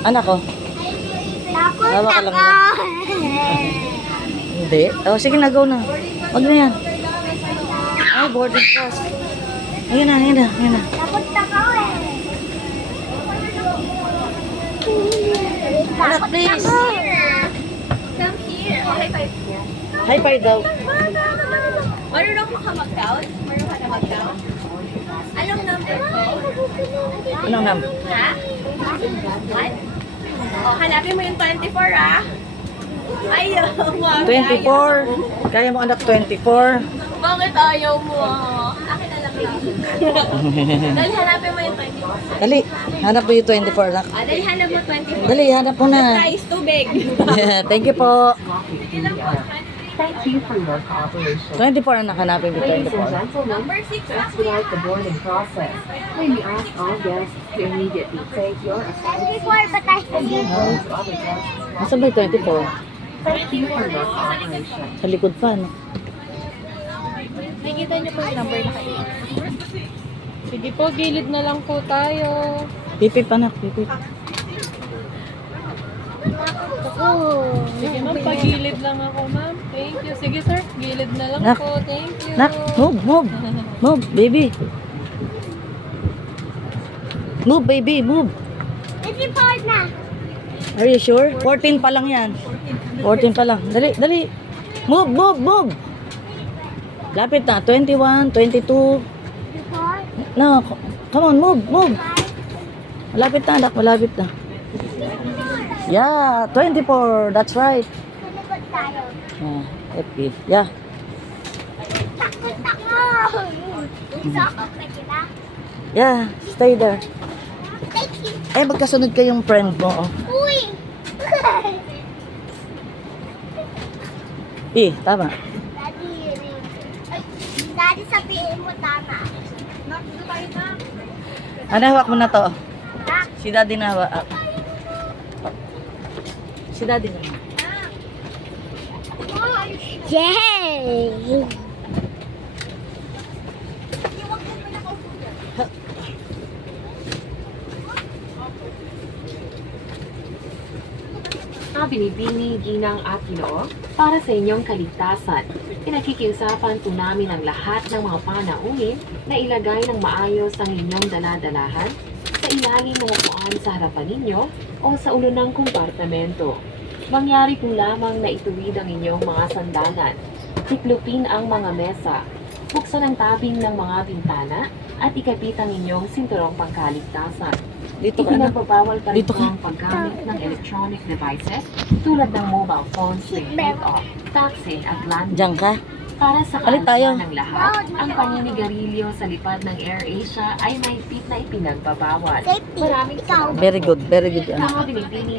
Anak ko. Takot Tawa ka lang ako. Hindi. Oh, sige na, go na. Wag na yan. Ay, boarding pass. Ayun na, ayun na, ayun na. Takot ako eh. Anak, please. Come here. High five. High five daw. Marunong mo ka mag-count? Marunong ka na mag-count? Anong number ko? Anong number? Ha? What? Oh, hanapin mo yung 24 ah. Ayaw mo. 24. Kaya mo anak 24. Bakit ayaw mo? Akin na lang lang. Dali, hanapin mo yung 24. Dali, hanap mo yung 24 anak. Dali, hanap mo 24. Dali, hanap mo na. Guys, tubig. Thank you po. Hindi lang po, 23. Thank you for your cooperation. 24 anak, hanapin mo Ladies and 24. gentlemen, Number 6 to expedite the boarding process, may we ask all guests to immediately take your assigned 24 ba tayo? seats to other guests. Nasaan ba yung 24? Thank you for your cooperation. Sa likod pa, no? Nakikita niyo po yung number na kayo. Sige po, gilid na lang po tayo. Pipip anak, pipip. Sige ma'am, pagilid lang ako ma'am. Thank you. Sige sir, gilid na lang Nak. po. Thank you. Nak, move, move. Move, baby. Move, baby, move. 24 na. Are you sure? 14 pa lang yan. 14 pa lang. Dali, dali. Move, move, move. Lapit na. 21, 22. 24. No, come on, move, move. Malapit na, anak. Malapit na. Yeah, 24. That's right. Salikod tayo. FP. Yeah. Takot ako. Sakot na kita. Yeah, stay there. Thank you. Eh, magkasunod kayong friend mo. Oh. Uy! Tama. Daddy, ay, Daddy, sabihin mo tama. Ano, hawak mo na to. Ha? Si daddy na hawak. Si daddy na. Yay! Binibini, Ginang at Ginoo, para sa inyong kaligtasan. Pinakikiusapan po namin ang lahat ng mga panauhin na ilagay ng maayos ang inyong daladalahan sa ilalim ng upuan sa harapan ninyo o sa ulo ng kompartamento. Mangyari po lamang na ituwid ang inyong mga sandalan. Tiklupin ang mga mesa. Buksan ang tabing ng mga bintana at ikapit ang inyong sinturong pangkaligtasan. Dito ka na. Ipinagbabawal pa rin Dito po ka. ang paggamit ng electronic devices tulad ng mobile phones, take-off, taxi at landing. Diyan ka. Para sa Palit tayo. kaalaman ng lahat, ang paninigarilyo sa lipad ng AirAsia ay mahigpit na ipinagbabawal. Safety. Maraming Ikaw. salamat Very po. good. Very good. Mga binibini